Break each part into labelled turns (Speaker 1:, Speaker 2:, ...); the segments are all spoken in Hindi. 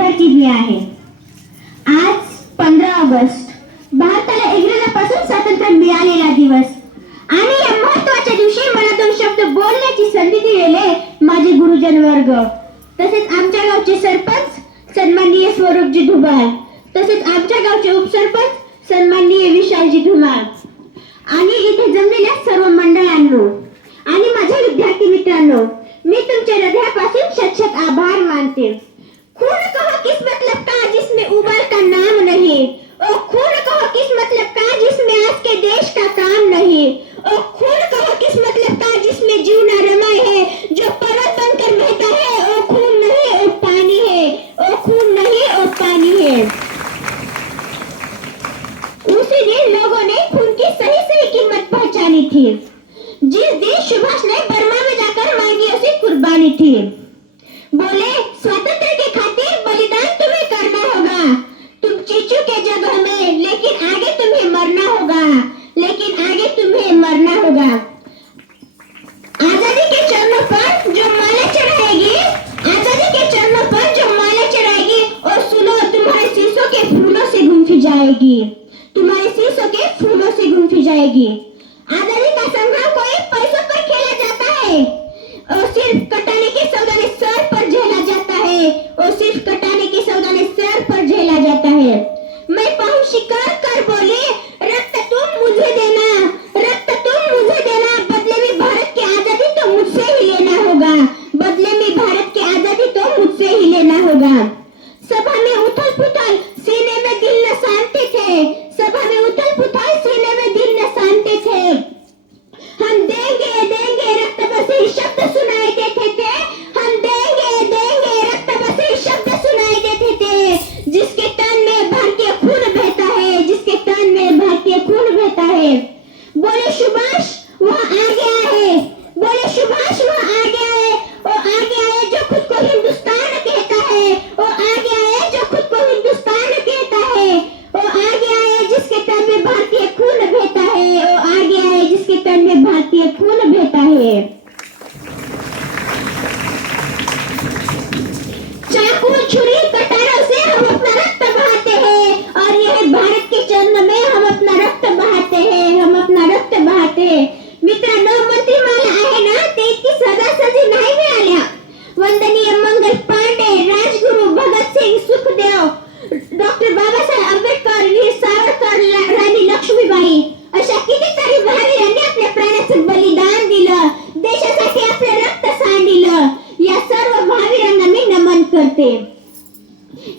Speaker 1: देशभर ही आहे. आज पंधरा ऑगस्ट. भारताला इंग्रजापासून स्वातंत्र्य मिळालेला दिवस. आणि या महत्त्वाच्या दिवशी मला दोन शब्द बोलण्याची संधी दिलेले माझे गुरुजन वर्ग. तसेच आमच्या गावचे सरपंच सन्माननीय स्वरूपजी धुमाळ तसेच आमच्या गावचे उपसरपंच सन्माननीय विशालजी धुमाळ आणि इथे जमलेल्या सर्व मंडळांनो बहता है ओ खून नहीं ओ पानी है। ओ खून नहीं ओ पानी है। उसी दिन लोगों ने खून की सही सही कीमत पहचानी थी। जिस दिन सुभाष ने बर्मा में जाकर मांगी उसी कुर्बानी थी बोले स्वतंत्र के खातिर बलिदान तुम्हें करना होगा। तुम चीचू के जगह में, लेकिन आगे तुम्हें मरना होगा लेकिन आगे तुम्हें मरना होगा आज़ादी के चरणों पर जो माला चढ़ाएगी आज़ादी के चरणों पर जो माला चढ़ाएगी और सुनो तुम्हारे शीशों के फूलों से गुंथी जाएगी। तुम्हारे शीशों के फूलों से गुंथी जाएगी। आज़ादी का संग्राम कोई पैसों पर खेला जाता है और सिर्फ़ कटाने के सौदा ने सर पर झेला जाता है और सिर्फ़ कटाने के सौदा ने सर पर झेला जाता है। मैं पाहू शिकार कर बोले, रक्त तुम मुझे देना, रक्त तुम मुझे देना। बदले में भारत की आज़ादी तो मुझसे ही लेना होगा। बदले में भारत की आज़ादी तो मुझसे ही लेना होगा। सभा में उथल पुथल Exu, mas uma águia é?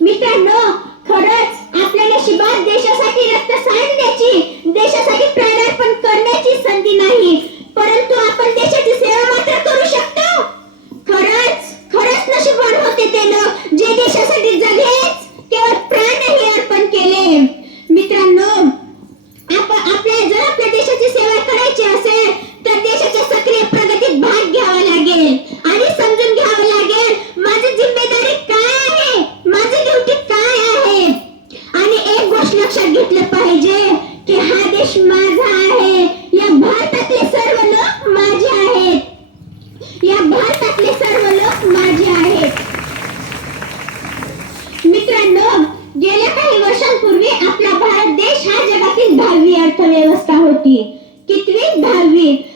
Speaker 1: मित्रांनो खरंच आपल्या नशिबात देशासाठी रक्त सांडण्याची देशासाठी प्राणार्पण करण्याची संधी नाही. परंतु आपण देशाची सेवा मात्र करू शकतो. खरंच खरंच नशिबवान होते ते लोक जे देशासाठी जगलेच केवळ प्राणही अर्पण केले. मित्रांनो आपण आपल्या जर आपल्या देशाची सेवा करायची असेल एक